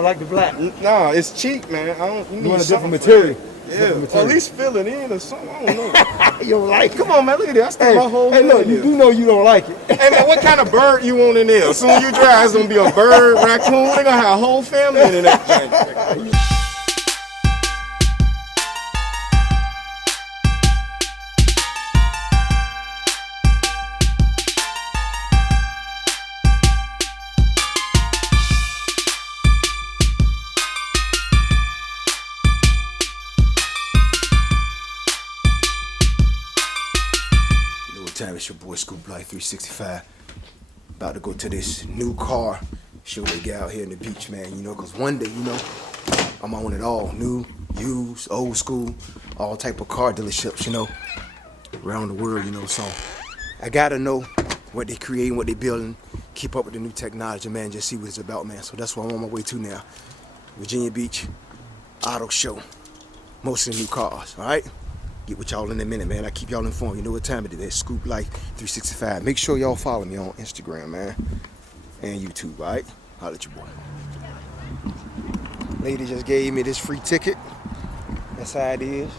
I like the black. Nah, it's cheap, man. I don't. You want a different material. Yeah, or at least fill it in or something. I don't know. You don't like it? Come on, man. Look at this. I stuck my whole Hey, head look, in you this. do know you don't like it. Hey, man, what kind of bird you want in there? As soon as you drive, it's going to be a bird, raccoon. They're going to have a whole family in that thing. It's your boy Scoupe 365. About to go to this new car show they got out here in the beach, man. You know, cause one day, you know, I'm on it all. New, used, old school, all type of car dealerships, you know, around the world, you know. So I gotta know what they creating, what they building, keep up with the new technology, man, just see what it's about, man. So that's what I'm on my way to now. Virginia Beach Auto Show. Most of the new cars, all right? Get with y'all in a minute, man. I keep y'all informed. You know what time it is. Scoupe 365. Make sure y'all follow me on Instagram, man, and YouTube, all right? Holla at your boy. Lady just gave me this free ticket. That's how it is.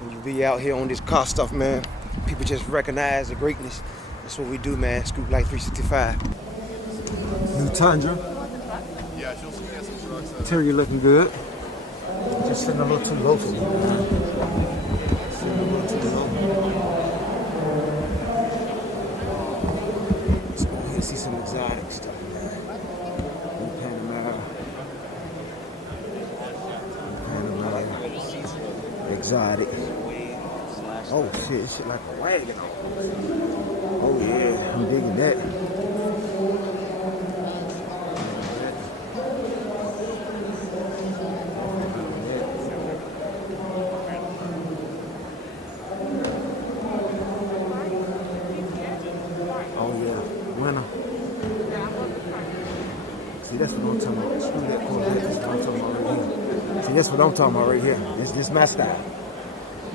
When you be out here on this car stuff, man, people just recognize the greatness. That's what we do, man. Scoupe 365. New Tundra. Yeah, she'll see some trucks. Interior looking good. Just sitting a little too low for me, man. Sitting a little too low. Let's go ahead and see some exotic stuff, man. New Panamera. Exotic. Oh shit, shit like a wagon. Oh yeah, I'm digging that. See, that's what I'm talking about. Screw that Corvette. That's what I'm talking about right here. See, that's what I'm talking about right here. This my style.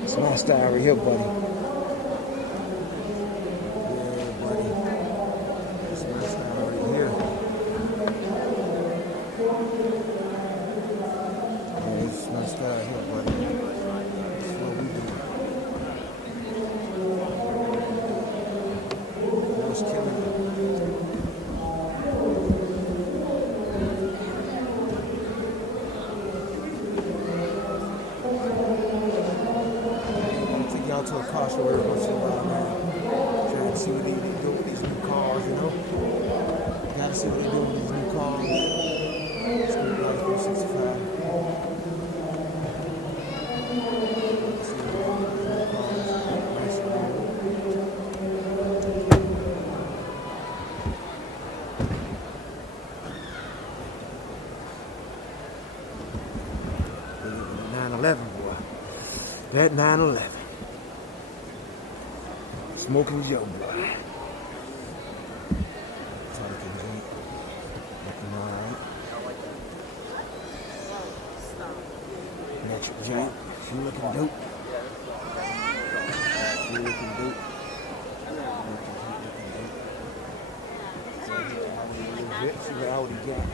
It's my style right here, buddy. Yeah, buddy. It's my style right here. Yeah, this is my style here, buddy. That's what we do. What's killing me? To a car show every once in a while, man. Trying to see what they do with these new cars, you know. Gotta see what they do with these new cars. Scoupe 365. See what they do with these new cars. Nice and new. They give me the 911, boy. That 911. Smoking Joe, boy. Talking drink. Looking alright. Natural drink. She looking dope. She looking dope. See what Audi got.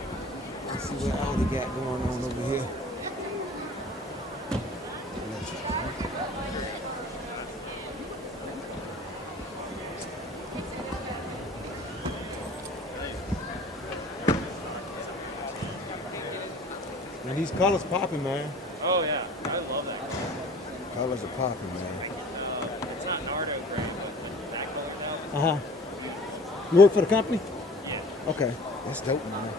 See what Audi got going on over here. And these colors popping, man. Oh yeah, I love that. Colors are popping, man. It's not Nardo green, but that color now. You work for the company? Yeah. Okay, that's dope, man.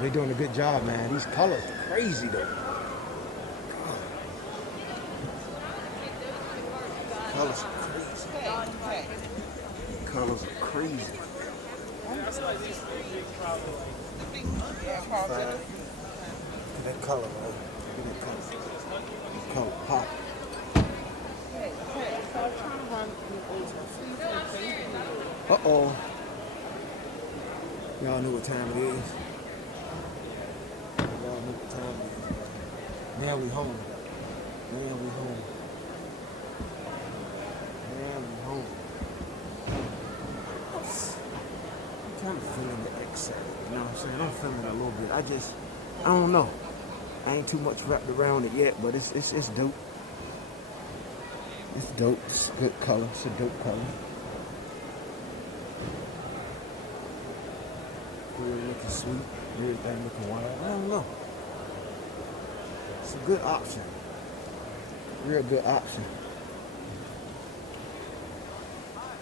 They're doing a good job, man. These colors are crazy, though. Colors are crazy. Colors are crazy. Look at that color, man. Look at that color. Color pop. Uh-oh. Y'all know what time it is. Y'all know what time it is. Now we home. Now we home. Now we home. kind of feeling the excitement. You know what I'm saying? I'm feeling it a little bit. I don't know. I ain't too much wrapped around it yet, but it's dope. It's dope. It's a good color. It's a dope color. Really looking sweet. Everything looking wild. I don't know. It's a good option. Real good option.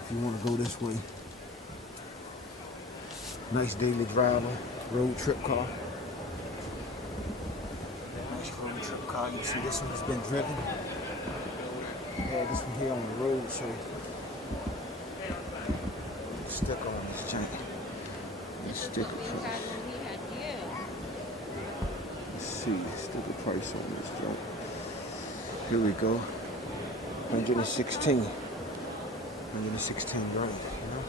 If you want to go this way. Nice daily driver, road trip car. Nice road trip car. You see this one's been driven. Yeah, this one here on the road, so sticker on this joint. Sticker price. Let's see, sticker price on this joint. Here we go. 116. 116 grand, you know?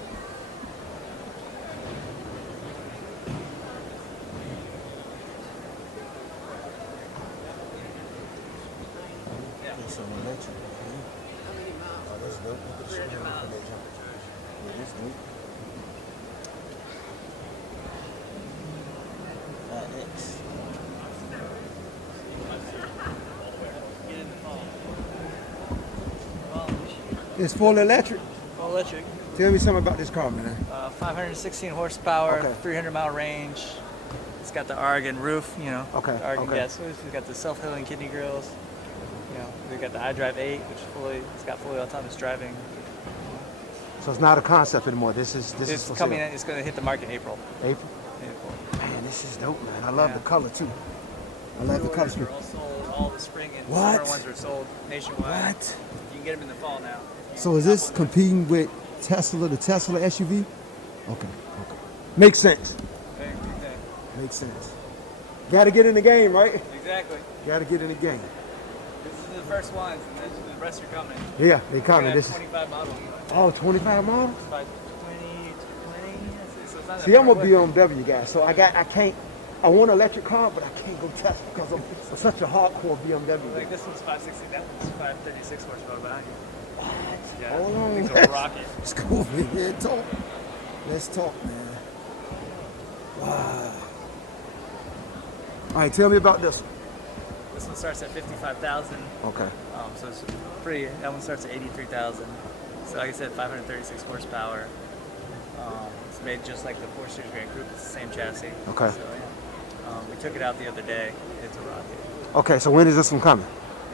Some electric. Oh, that's dope. Look at the screen on that jump. Yeah, that's dope. X. It's full electric. Full electric. Tell me something about this car, man. 516 horsepower, Okay. 300-mile range. It's got the Argon roof, you know. Okay, The Argon okay. gas hose. We've got the self-healing kidney grills. You know, we've got the iDrive 8, which it's got fully autonomous driving. So it's not a concept anymore. This is It's for coming sale. in. It's going to hit the market in April. April. Man, this is dope, man. I love Yeah. the color too. I love the color Pre-orders too. are all sold. All the spring and What? summer ones are sold nationwide. What? You can get them in the fall now. So is this competing with Tesla, the Tesla SUV? Okay. Makes sense. Makes sense. Got to get in the game, right? Exactly. Got to get in the game. This is the first ones, and then the rest are coming. Yeah, they We're coming. gonna This have is 25 models. 25 models. By 20, so it's not that See, I'm a far away. BMW guy, so I want an electric car, but I can't go Tesla because I'm such a hardcore BMW. Like this one's 560, that one's 536 horsepower behind you. What? Yeah, Hold on. things are a rocket. It's cool. Yeah, talk. Let's talk, man. Wow. All right, tell me about this one. This one starts at 55,000. Okay. So it's pretty. That one starts at 83,000. So like I said, 536 horsepower. It's made just like the 4 Series Grand Coupe. It's the same chassis. Okay. So, yeah. We took it out the other day. It's a rocket. Okay, so when is this one coming?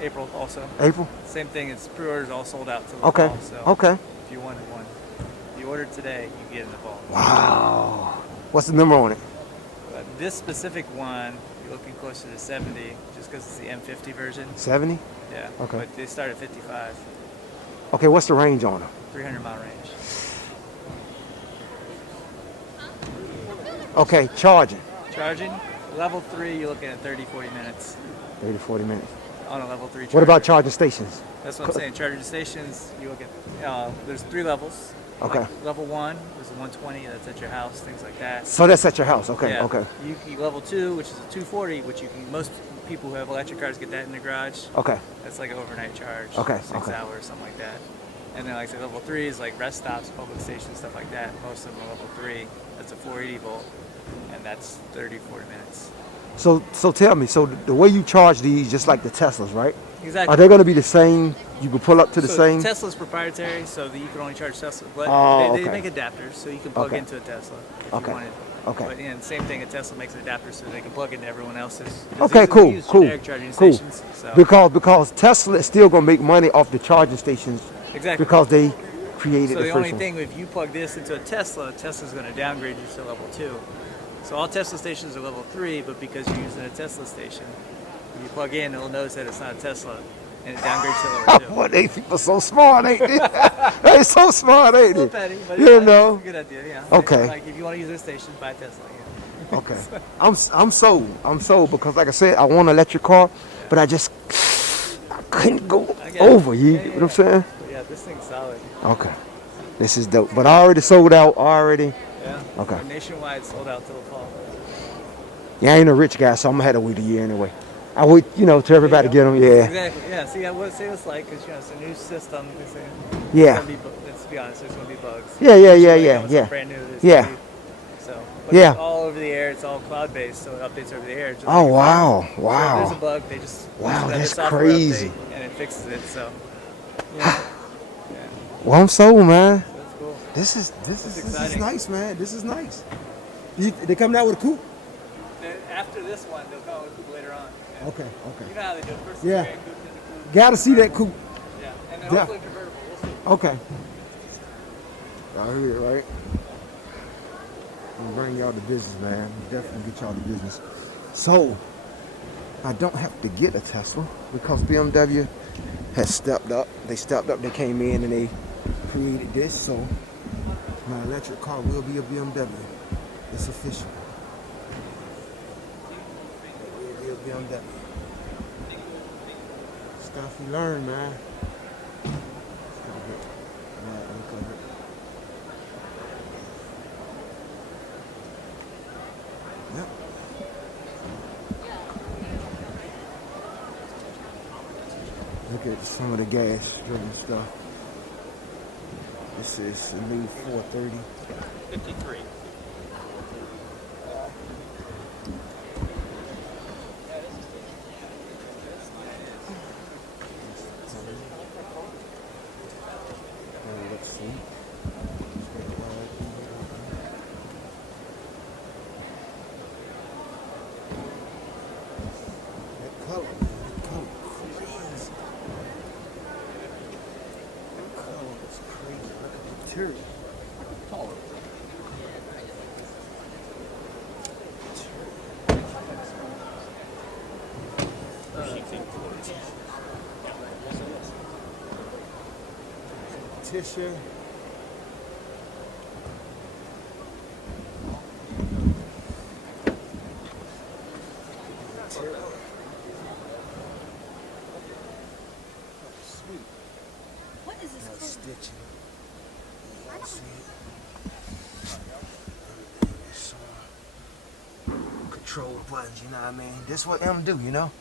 April also. April? Same thing. It's pre-orders all sold out till the Okay. fall. So Okay. if you wanted one, if you ordered today, you can get it in the fall. Wow. What's the number on it? This specific one, you're looking closer to 70, just because it's the M50 version. 70? Yeah. Okay. But they start at 55, Okay, what's the range on it? 300-mile range. Okay, charging. Charging, level 3, you're looking at 30, 40 minutes 30, 40 minutes. on a level 3 charger. What about charging stations? That's what I'm saying. Charging stations, you look at, there's 3 levels. Okay. Like level 1 is a 120, that's at your house, things like that. So that's at your house. Okay, Yeah. okay. Level 2, which is a 240, which you can, most people who have electric cars get that in their garage. Okay. That's like an overnight charge. Okay, 6 okay. hours, something like that. And then like I said, level 3 is like rest stops, public stations, stuff like that. Most of them are level 3. That's a 480 volt, and that's 30, 40 minutes. So tell me, so the way you charge these, just like the Teslas, right? Exactly. Are they going to be the same? You can pull up to the same? Tesla's proprietary, so that you can only charge Tesla. But Oh, they okay. make adapters, so you can plug Okay. into a Tesla if Okay. you wanted. Okay. But yeah, same thing. A Tesla makes an adapter so they can plug into everyone else's. Okay, These cool, use cool, generic charging cool. stations, so. Because Tesla is still going to make money off the charging stations Exactly. because they created So the the first only one. thing, if you plug this into a Tesla, Tesla's going to downgrade you to level 2. So all Tesla stations are level 3, but because you're using a Tesla station, when you plug in, it'll notice that it's not a Tesla, and it downgrades to level 2. Boy, they people so smart, ain't they? They so smart, ain't Little they? petty, but You yeah, know. it's a good idea, yeah. Okay. Like if you want to use this station, buy a Tesla. Yeah. Okay. I'm sold because like I said, I want an electric car, but I couldn't go I get it. over. You Yeah, get yeah, what I'm saying? But yeah, this thing's solid. Okay. This is dope. But I already sold out already. Yeah. Okay. And nationwide sold out till the fall. Yeah, I ain't a rich guy, so I'm gonna have to wait a year anyway. I wait, to everybody get them. Yeah. Exactly. Yeah. See, I would say it's like, because it's a new system. It's Yeah. gonna be, let's be honest, there's gonna be bugs. Yeah. Usually, when it's Yeah. Brand new. There's Yeah. gonna be But Yeah. it's all over the air. It's all cloud-based, so it updates over the air. Just Oh like your phone. wow, So if there's a wow. bug, they just Wow, push another that's software crazy. update and it fixes it. So, yeah, Well, I'm sold, man. that's cool. This is exciting. nice, man. This is nice. They coming out with a coupe? Then after this one, they'll come with coupe later on. Yeah. Okay, You know how they do it. First, Yeah. the coupe, then the coupe. Gotta see that coupe. Yeah, and then Yeah. hopefully convertible. We'll see. Okay. Right here, right? I'm bring y'all the business, man. Definitely get y'all the business. So, I don't have to get a Tesla because BMW has stepped up. They stepped up. They came in and they created this. So, my electric car will be a BMW. It's official. It will be a BMW. Stuff you learn, man. Yep. Look at some of the gas driven stuff. This is a new 430. 53. Let's see. That color crazy. That color is crazy. Look at the material. Tissue. Sweet. What is this Nice color? stitching. See it? It's, control buttons, you know what I mean? This is what M do, you know?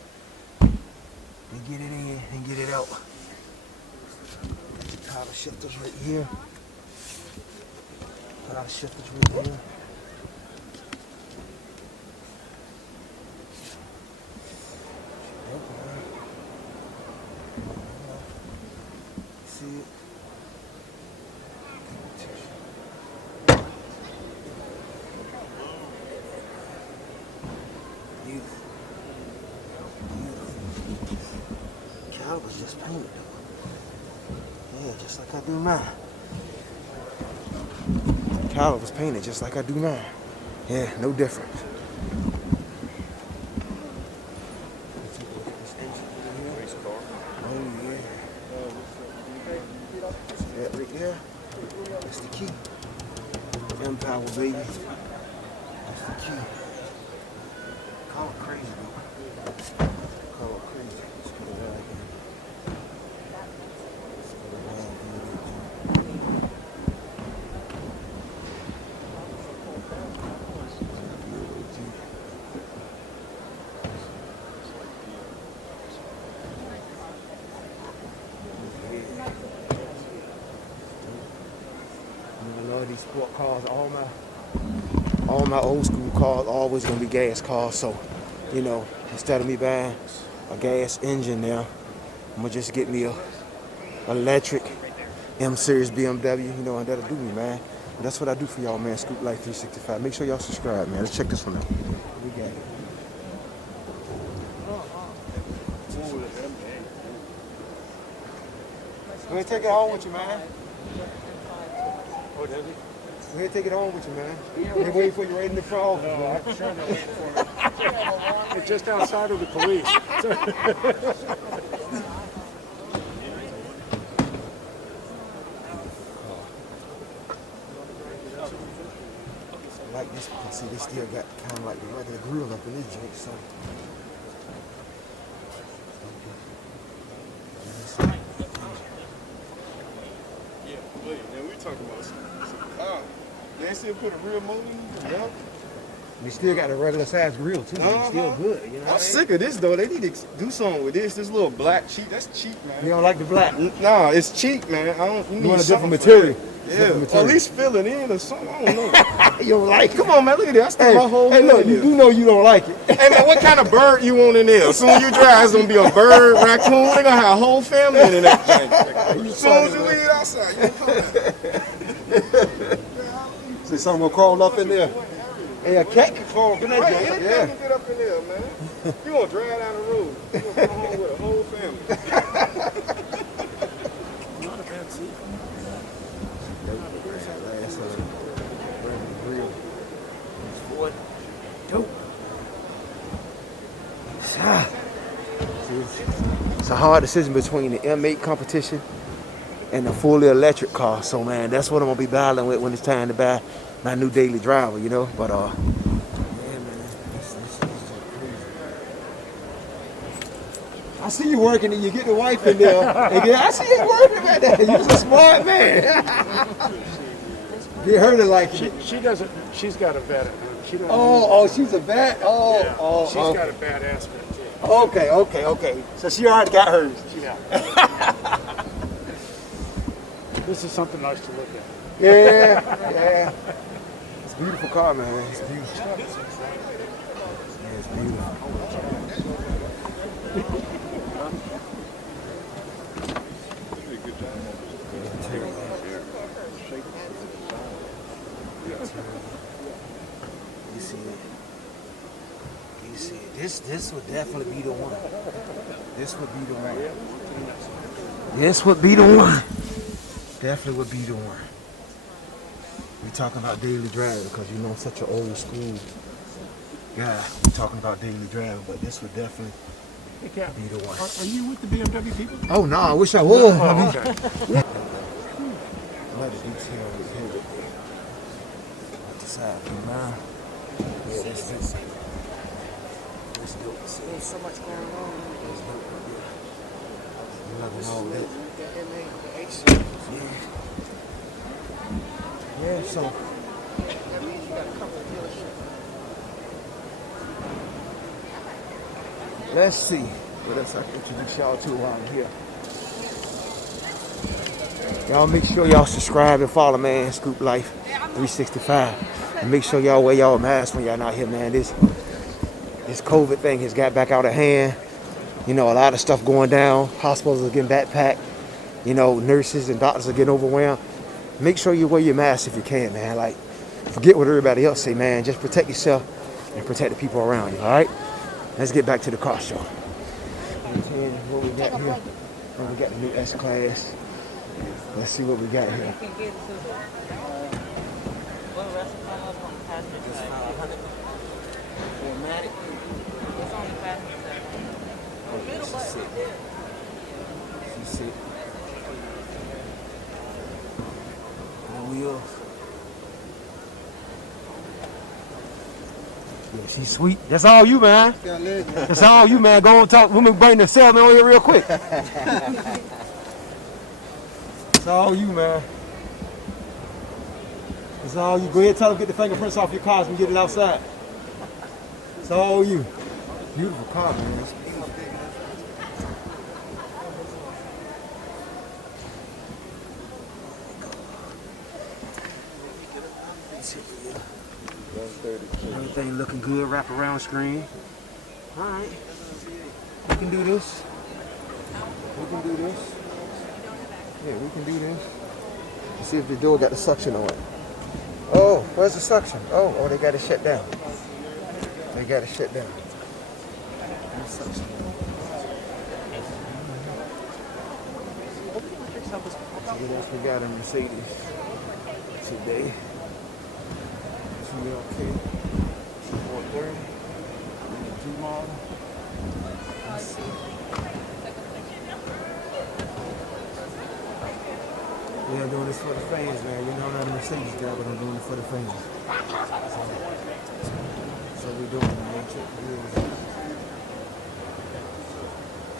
They get it in and get it out. Power shifters right here. Power shifters right here. See it? Beautiful. Caliber's just painted. Yeah, just like I do mine. Caliber's painted just like I do mine. Yeah, no difference. Oh yeah. That right there. That's the key. Empower, baby. That's the key. Call it crazy, though. Call it crazy. Let's put it right here. Let's put it right here. I love these sport cars. All my old school cars always gonna be gas cars. So, you know, instead of me buying a gas engine now, I'm gonna just get me a electric M series BMW. You know, and that'll do me, man. But that's what I do for y'all, man. Scoupe Life 365. Make sure y'all subscribe, man. Let's check this one out. We got it. Go ahead, take it home with you, man. Oh, does he? Go ahead, take it home with you, man. They're waiting for you right in the front office, man. I'm sure they're waiting for me. It's just outside of the police. I like this because see, they still got kind of like the regular grill up in this joint, so. Yeah, wait, man, we talking about some car. They still put a real motor in it? Yeah. They still got a regular size grill too. It's still good, you know. I'm sick of this though. They need to do something with this. This little black cheap. That's cheap, man. You don't like the black? Nah, it's cheap, man. I don't. You You need want a something different for material? that. Yeah, Different or material. at least fill it in or something. I don't know. You don't like it? Come on, man. Look at this. I stick my whole Hey, hand look, in you there. do know you don't like it. Hey man, what kind of bird you want in there? As soon as you drive, it's gonna be a bird, raccoon. They gonna have a whole family in that thing. As soon as you leave outside, you come out. See something gonna crawl up in there. Hey, a cat can crawl up in that Right, joint. anything Yeah. can get up in there, man. You gonna drive down the road. You gonna come home with a whole family. Not a bad seat. It's a hard decision between the M8 competition and the fully electric car. So man, that's what I'm gonna be battling with when it's time to buy my new daily driver, you know. But I see you working and you get the wife in there. And then I see you working right there. You're a smart man. Get her to like it. She doesn't. She's got a vet. She don't. Oh, she's a vet? Oh, Yeah. oh, She's okay. got a bad aspect too. Okay. So she already got hers. Yeah. This is something nice to look at. Yeah. It's a beautiful car, man. It's beautiful. Yeah, it's beautiful. you see it. You see it. This would definitely be the one. This would be the one. This would be the one. Definitely would be the one. We talking about daily driving because you know I'm such an old school guy. We talking about daily driving, but this would definitely Hey, Cap, be the one. are you with the BMW people? Oh no, I wish I would. Oh, okay. Another detail is here with the side view, man. Yeah, that's dope. That's dope. There's so much going on. That's dope. Yeah. Loving all that. Yeah, so. Let's see what else I can introduce y'all to while I'm here. Y'all make sure y'all subscribe and follow, man. Scoupe Life 365. And make sure y'all wear y'all masks when y'all not here, man. This COVID thing has got back out of hand. You know, a lot of stuff going down. Hospitals are getting backpacked. You know, nurses and doctors are getting overwhelmed. Make sure you wear your mask if you can, man. Like, forget what everybody else say, man. Just protect yourself and protect the people around you, all right? Let's get back to the car show. What we got here? Oh, we got the new S-Class. Let's see what we got here. She's sick. The wheels. Yeah, she's sweet. That's all you, man. That's all you, man. Go on talk. Let me bring the salesman on here real quick. It's all you, man. It's all you. Go ahead and tell them get the fingerprints off your cars and get it outside. It's all you. Beautiful car, man. It's beautiful. Everything looking good, wraparound screen. Alright. We can do this. We can do this. Yeah, we can do this. Let's see if the door got the suction on it. Oh, where's the suction? Oh, they got it shut down. They got it shut down. Where's the suction? See what else we got in Mercedes today. GLK 430. G model. Let's see. Yeah, I'm doing this for the fans, man. You know I'm not a Mercedes guy, but I'm doing it for the fans. So we're doing it, man. Check the wheels up.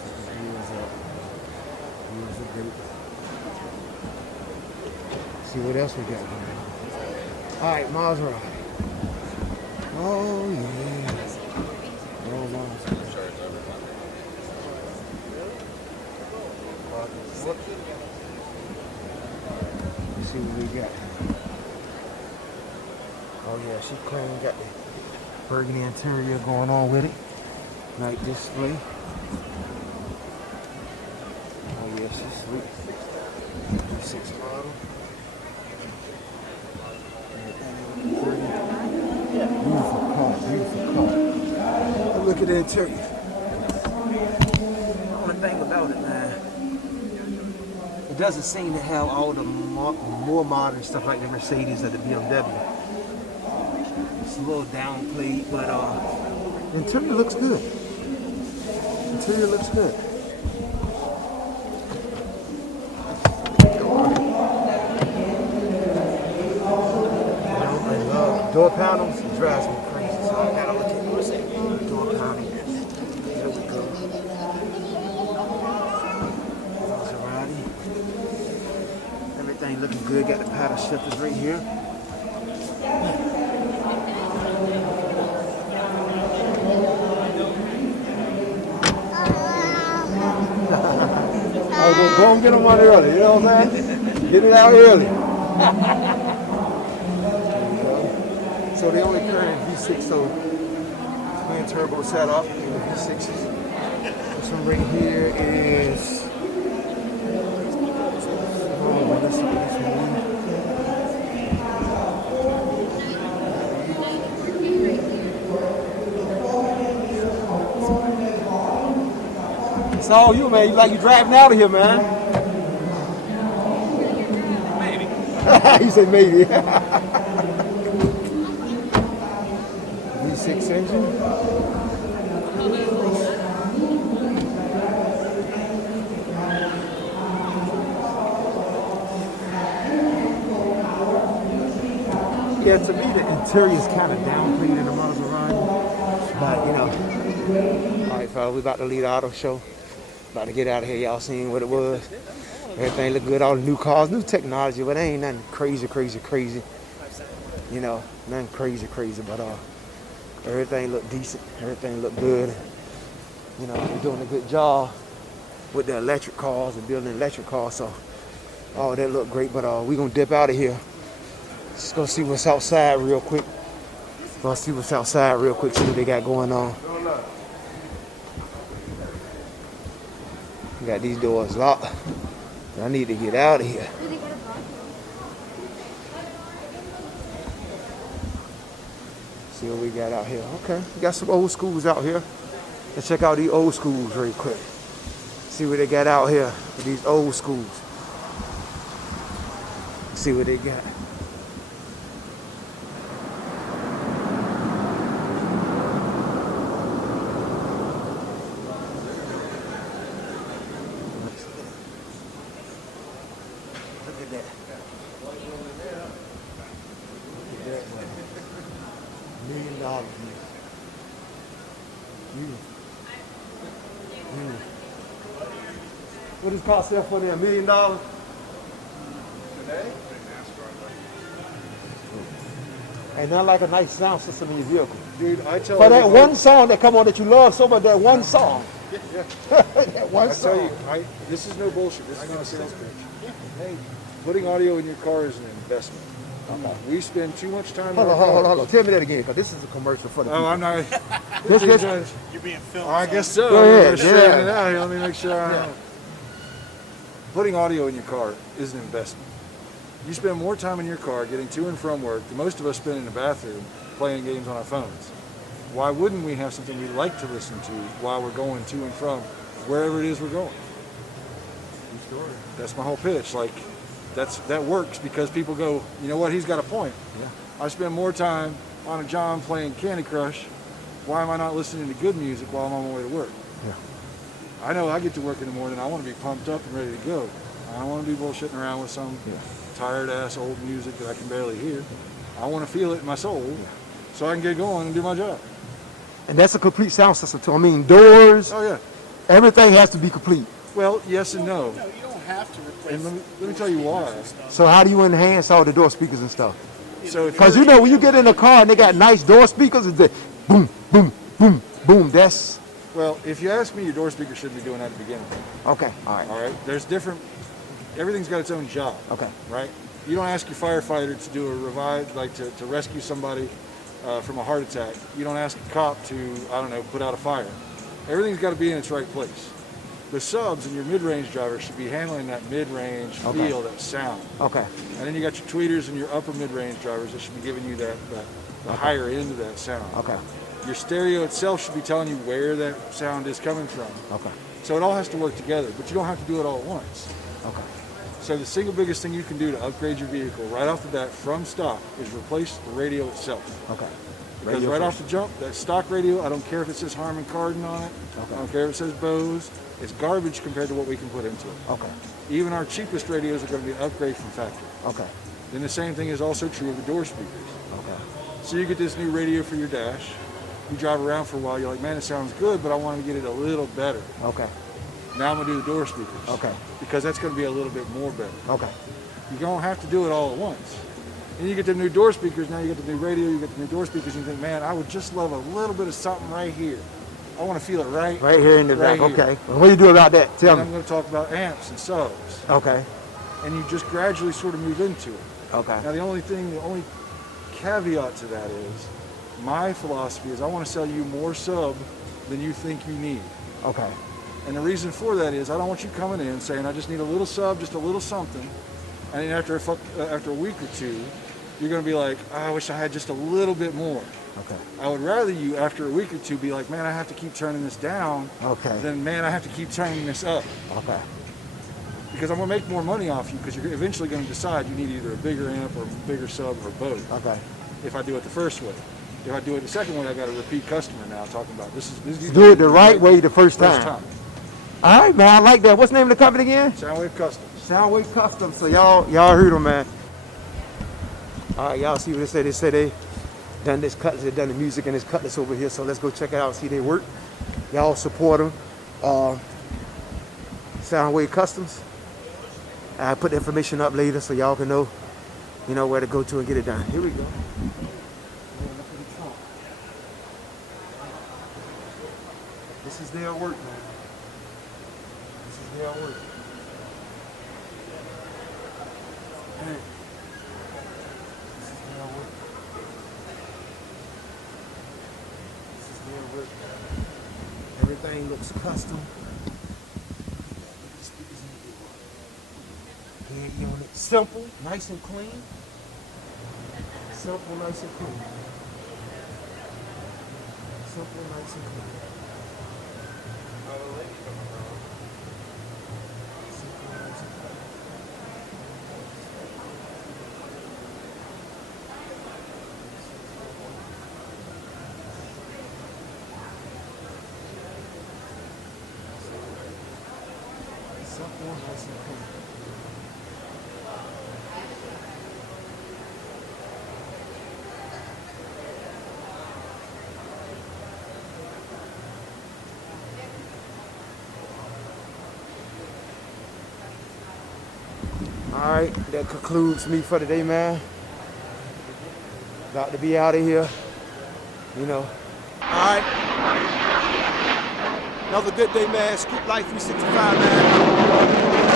Check the wheels up. Wheels are great. See what else we got here. Alright, Maserati. Oh yeah. Oh my. Let's see what we got. Oh yeah, she clean. Got the burgundy interior going on with it. Night display. Oh yeah, she's sweet. 6 model. Beautiful car, beautiful car. Look at the interior. The only thing about it, man, it doesn't seem to have all the more modern stuff like the Mercedes or the BMW. It's a little downplayed, but the interior looks good. Interior looks good. I love door panels. It drives me crazy. So I gotta look at door panels. There we go. Maserati. Everything looking good. Got the paddle shifters right here. Go and get them one early, you know what I'm saying? Get it out early. So they only current V6, so twin turbo setup, V6s. This one right here is, oh, let's look at this one. It's all you, man. You like you driving out of here, man. Maybe. You said maybe. V6 engine. Yeah, to me the interior is kind of downplayed in the Maserati, but you know. All right, fellas, we about to leave the auto show. About to get out of here. Y'all seen what it was. Everything look good. All the new cars, new technology, but it ain't nothing crazy. You know, nothing crazy, but everything look decent. Everything look good. You know, they're doing a good job with the electric cars and building electric cars. So, all that look great. But we gonna dip out of here. Just go see what's outside real quick. See what they got going on. Got these doors locked. I need to get out of here. See what we got out here. Okay, we got some old schools out here. Let's check out these old schools real quick. See what they got out here with these old schools. See what they got. What does it cost there for $1 million? Today? And not like a nice sound system in your vehicle. Dude, I tell for that one song that come on that you love so much, that one song. Yeah. That one song. I tell you, this is no bullshit. This is not a sales pitch. Hey, putting audio in your car is an investment. We spend too much time. Hold on. Tell me that again, because this is a commercial for the people. Oh, I'm not. You're being filmed. I guess so. Go ahead. Straighten it out here. Let me make sure. Putting audio in your car is an investment. You spend more time in your car getting to and from work than most of us spend in the bathroom playing games on our phones. Why wouldn't we have something we like to listen to while we're going to and from wherever it is we're going? That's my whole pitch. Like, that works because people go, you know what, he's got a point. Yeah. I spend more time on a John playing Candy Crush. Why am I not listening to good music while I'm on my way to work? Yeah. I know I get to work in the morning, I want to be pumped up and ready to go. I don't want to be bullshitting around with some tired ass old music that I can barely hear. I want to feel it in my soul so I can get going and do my job. And that's a complete sound system too. I mean, doors. Oh yeah. Everything has to be complete. Well, yes and no. No, you don't have to replace. And let me tell you why. So how do you enhance all the door speakers and stuff? So if Because you're- you know when you get in a car and they got nice door speakers, it's the boom, boom, boom, boom. That's well, if you ask me, your door speaker shouldn't be doing that at the beginning. okay. All right. All right, there's different. Everything's got its own job. Okay. Right. You don't ask your firefighter to do a revive, like to rescue somebody from a heart attack. You don't ask a cop to, I don't know, put out a fire. Everything's got to be in its right place. The subs and your mid-range drivers should be handling that mid-range feel, that sound. Okay. And then you got your tweeters and your upper mid-range drivers that should be giving you that the higher end of that sound. Okay. Your stereo itself should be telling you where that sound is coming from. Okay. So it all has to work together, but you don't have to do it all at once. Okay. So the single biggest thing you can do to upgrade your vehicle right off the bat from stock is replace the radio itself. Okay. Because Radio right first. off the jump, that stock radio, I don't care if it says Harman Kardon on it, Okay. I don't care if it says Bose, it's garbage compared to what we can put into it. Okay. Even our cheapest radios are going to be an upgrade from factory. Okay. Then the same thing is also true of the door speakers. Okay. So you get this new radio for your dash, you drive around for a while, you're like, man, it sounds good, but I want to get it a little better. Okay. Now I'm going to do the door speakers. Okay. Because that's going to be a little bit more better. Okay. You don't have to do it all at once. And you get the new door speakers, now you get the new radio, you get the new door speakers, and you think, man, I would just love a little bit of something right here. I want to feel it right. Right here in the right back. here. Okay. Well, what do you do about that? Tell And I'm me. going to talk about amps and subs. Okay. And you just gradually sort of move into it. Okay. Now the only caveat to that is, my philosophy is I want to sell you more sub than you think you need. Okay. And the reason for that is I don't want you coming in saying I just need a little sub, just a little something, and then after a week or two, you're going to be like, oh, I wish I had just a little bit more. Okay. I would rather you, after a week or two, be like, man, I have to keep turning this down, Okay. than, man, I have to keep turning this up. Okay. Because I'm going to make more money off you because you're eventually going to decide you need either a bigger amp or a bigger sub or both. Okay. If I do it the first way. If I do it the second way, I got a repeat customer now talking about this is Do it the right way the first First time. time. All right, man. I like that. What's the name of the company again? Soundwave Customs. Soundwave Custom. So y'all heard them, man. All right, y'all see what they say. They say they done this cutlass, they done the music and this cutlass over here. So let's go check it out, see they work. Y'all support them. Soundwave Customs. I'll put the information up later so y'all can know, where to go to and get it done. Here we go. This is their work, man. This is their work. Man. This is their work. This is their work. Everything looks custom. Head unit. Simple, nice and clean. Simple, nice and clean. Simple, nice and clean. Simple, nice and clean. Simple, nice and clean. All right, that concludes me for today, man. About to be out of here, All right. Another good day, man. Scoupe Life 365, man.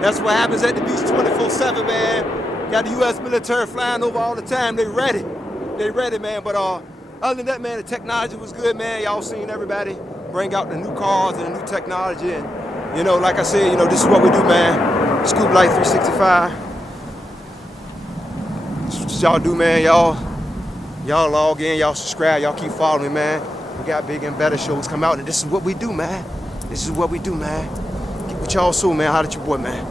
That's what happens at the beach 24/7, man. Got the U.S. military flying over all the time. They ready. They ready, man. But other than that, man, the technology was good, man. Y'all seen everybody bring out the new cars and the new technology. And, like I said, this is what we do, man. Scoupe Life 365. This is what y'all do, man. Y'all log in, y'all subscribe, y'all keep following me, man. We got bigger and better shows come out, and this is what we do, man. This is what we do, man. Get with y'all soon, man. Holla at your boy, man.